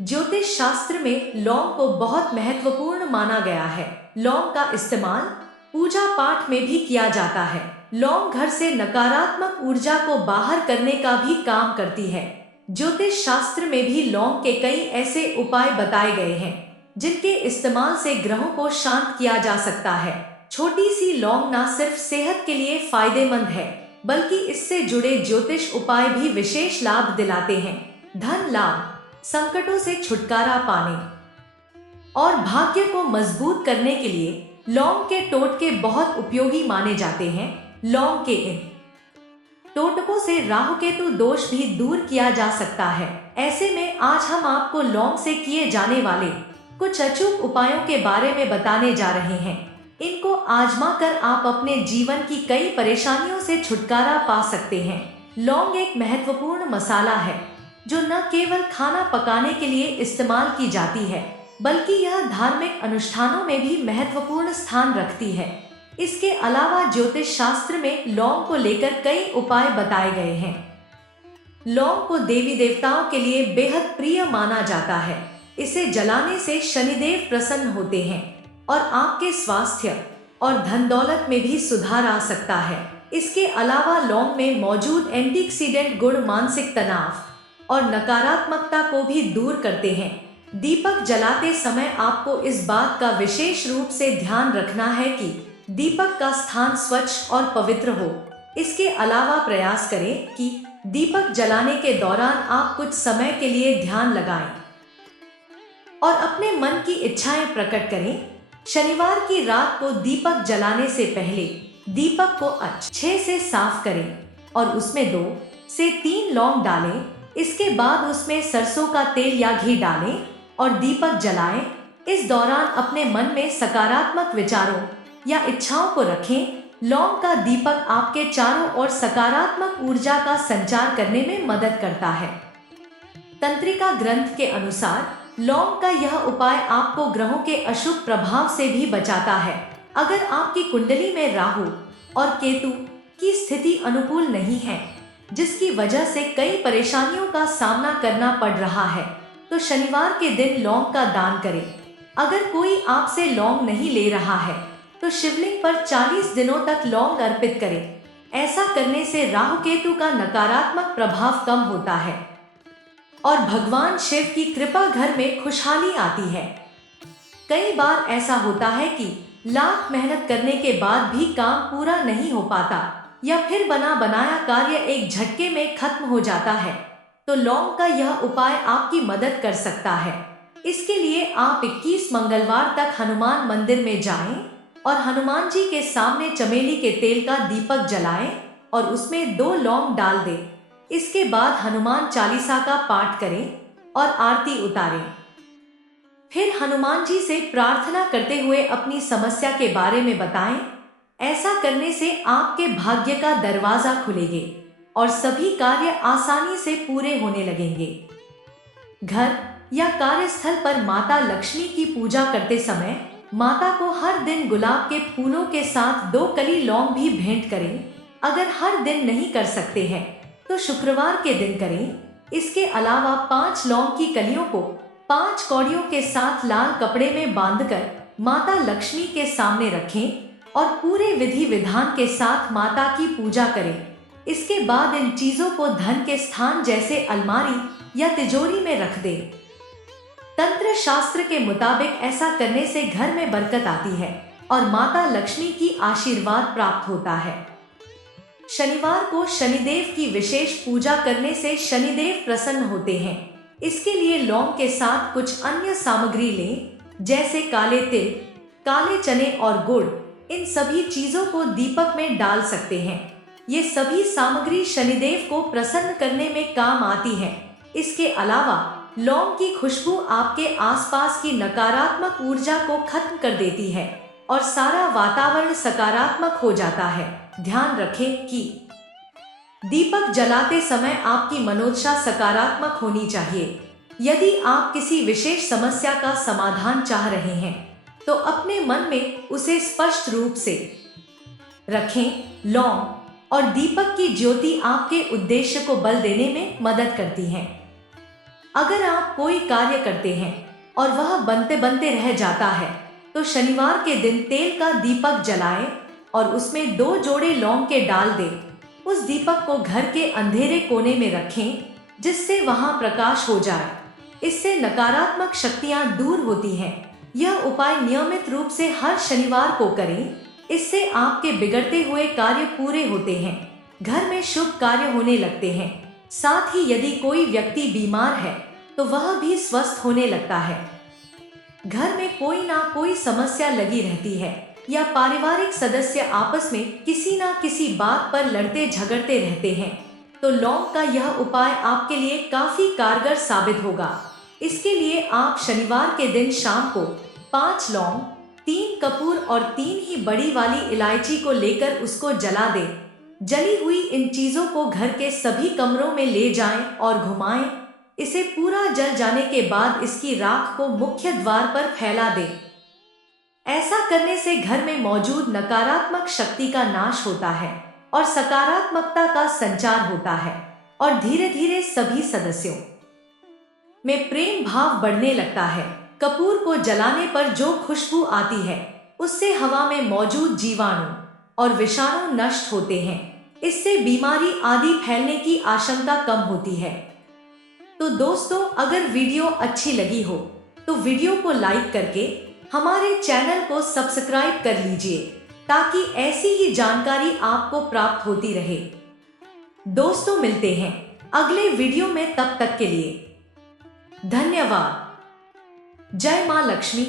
ज्योतिष शास्त्र में लौंग को बहुत महत्वपूर्ण माना गया है। लौंग का इस्तेमाल पूजा पाठ में भी किया जाता है। लौंग घर से नकारात्मक ऊर्जा को बाहर करने का भी काम करती है। ज्योतिष शास्त्र में भी लौंग के कई ऐसे उपाय बताए गए हैं जिनके इस्तेमाल से ग्रहों को शांत किया जा सकता है। छोटी सी लौंग न सिर्फ सेहत के लिए फायदेमंद है, बल्कि इससे जुड़े ज्योतिष उपाय भी विशेष लाभ दिलाते हैं। धन लाभ, संकटों से छुटकारा पाने और भाग्य को मजबूत करने के लिए लौंग के टोटके बहुत उपयोगी माने जाते हैं। लौंग के इन टोटकों से राहु केतु दोष भी दूर किया जा सकता है। ऐसे में आज हम आपको लौंग से किए जाने वाले कुछ अचूक उपायों के बारे में बताने जा रहे हैं। इनको आजमा कर आप अपने जीवन की कई परेशानियों से छुटकारा पा सकते हैं। लौंग एक महत्वपूर्ण मसाला है जो न केवल खाना पकाने के लिए इस्तेमाल की जाती है, बल्कि यह धार्मिक अनुष्ठानों में भी महत्वपूर्ण स्थान रखती है। इसके अलावा ज्योतिष शास्त्र में लौंग को लेकर कई उपाय बताए गए हैं। लौंग को देवी देवताओं के लिए बेहद प्रिय माना जाता है। इसे जलाने से शनिदेव प्रसन्न होते हैं और आपके स्वास्थ्य और धन दौलत में भी सुधार आ सकता है। इसके अलावा लौंग में मौजूद एंटीऑक्सीडेंट गुण मानसिक तनाव और नकारात्मकता को भी दूर करते हैं। दीपक जलाते समय आपको इस बात का विशेष रूप से ध्यान रखना है कि दीपक का स्थान स्वच्छ और पवित्र हो। इसके अलावा प्रयास करें कि दीपक जलाने के दौरान आप कुछ समय के लिए ध्यान लगाएं और अपने मन की इच्छाएं प्रकट करें। शनिवार की रात को दीपक जलाने से पहले दीपक को अच्छे से साफ करें और उसमें 2 से 3 लौंग डालें। इसके बाद उसमें सरसों का तेल या घी डालें और दीपक जलाएं। इस दौरान अपने मन में सकारात्मक विचारों या इच्छाओं को रखें। लौंग का दीपक आपके चारों ओर सकारात्मक ऊर्जा का संचार करने में मदद करता है। तंत्रिका ग्रंथ के अनुसार लौंग का यह उपाय आपको ग्रहों के अशुभ प्रभाव से भी बचाता है। अगर आपकी कुंडली में राहु और केतु की स्थिति अनुकूल नहीं है, जिसकी वजह से कई परेशानियों का सामना करना पड़ रहा है, तो शनिवार के दिन लौंग का दान करें। अगर कोई आपसे लौंग नहीं ले रहा है, तो शिवलिंग पर 40 दिनों तक लौंग अर्पित करें। ऐसा करने से राहु केतु का नकारात्मक प्रभाव कम होता है और भगवान शिव की कृपा घर में खुशहाली आती है। कई बार ऐसा होता है कि लाख मेहनत करने के बाद भी काम पूरा नहीं हो पाता या फिर बना बनाया कार्य एक झटके में खत्म हो जाता है, तो लौंग का यह उपाय आपकी मदद कर सकता है। इसके लिए आप 21 मंगलवार तक हनुमान मंदिर में जाएं और हनुमान जी के सामने चमेली के तेल का दीपक जलाएं और उसमें 2 लौंग डाल दें। इसके बाद हनुमान चालीसा का पाठ करें और आरती उतारें। फिर हनुमान जी से प्रार्थना करते हुए अपनी समस्या के बारे में बताएं। ऐसा करने से आपके भाग्य का दरवाजा खुलेंगे और सभी कार्य आसानी से पूरे होने लगेंगे। घर या कार्यस्थल पर माता लक्ष्मी की पूजा करते समय माता को हर दिन गुलाब के फूलों के साथ 2 कली लौंग भी भेंट करें। अगर हर दिन नहीं कर सकते हैं तो शुक्रवार के दिन करें। इसके अलावा 5 लौंग की कलियों को 5 कौड़ियों के साथ लाल कपड़े में बांधकर माता लक्ष्मी के सामने रखें और पूरे विधि विधान के साथ माता की पूजा करें। इसके बाद इन चीजों को धन के स्थान जैसे अलमारी या तिजोरी में रख दें। तंत्र शास्त्र के मुताबिक ऐसा करने से घर में बरकत आती है और माता लक्ष्मी की आशीर्वाद प्राप्त होता है। शनिवार को शनिदेव की विशेष पूजा करने से शनिदेव प्रसन्न होते हैं। इसके लिए लौंग के साथ कुछ अन्य सामग्री लें, जैसे काले तिल, काले चने और गुड़। इन सभी चीजों को दीपक में डाल सकते हैं। ये सभी सामग्री शनिदेव को प्रसन्न करने में काम आती है। इसके अलावा लौंग की खुशबू आपके आसपास की नकारात्मक ऊर्जा को खत्म कर देती है और सारा वातावरण सकारात्मक हो जाता है। ध्यान रखें कि दीपक जलाते समय आपकी मनोदशा सकारात्मक होनी चाहिए। यदि आप किसी विशेष समस्या का समाधान चाह रहे हैं तो अपने मन में उसे स्पष्ट रूप से रखें। लौंग और दीपक की ज्योति आपके उद्देश्य को बल देने में मदद करती हैं। अगर आप कोई कार्य करते हैं और वह बनते बनते रह जाता है, तो शनिवार के दिन तेल का दीपक जलाएं और उसमें 2 जोड़े लौंग के डाल दें। उस दीपक को घर के अंधेरे कोने में रखें, जिससे वहां प्रकाश हो जाए। इससे नकारात्मक शक्तियां दूर होती हैं। यह उपाय नियमित रूप से हर शनिवार को करें। इससे आपके बिगड़ते हुए कार्य पूरे होते हैं, घर में शुभ कार्य होने लगते हैं। साथ ही यदि कोई व्यक्ति बीमार है तो वह भी स्वस्थ होने लगता है। घर में कोई ना कोई समस्या लगी रहती है या पारिवारिक सदस्य आपस में किसी ना किसी बात पर लड़ते झगड़ते रहते हैं, तो लौंग का यह उपाय आपके लिए काफी कारगर साबित होगा। इसके लिए आप शनिवार के दिन शाम को 5 लौंग, 3 कपूर और 3 ही बड़ी वाली इलायची को लेकर उसको जला दें। जली हुई इन चीजों को घर के सभी कमरों में ले जाएं और घुमाएं। इसे पूरा जल जाने के बाद इसकी राख को मुख्य द्वार पर फैला दें। ऐसा करने से घर में मौजूद नकारात्मक शक्ति का नाश होता है और सकारात्मकता का संचार होता है, और धीरे धीरे सभी सदस्यों में प्रेम भाव बढ़ने लगता है। कपूर को जलाने पर जो खुशबू आती है, उससे हवा में मौजूद जीवाणु और विषाणु नष्ट होते हैं। इससे बीमारी आदि फैलने की आशंका कम होती है। तो दोस्तों, अगर वीडियो अच्छी लगी हो तो वीडियो को लाइक करके हमारे चैनल को सब्सक्राइब कर लीजिए, ताकि ऐसी ही जानकारी आपको प्राप्त होती रहे। दोस्तों, मिलते हैं अगले वीडियो में, तब तक के लिए धन्यवाद। जय मां लक्ष्मी।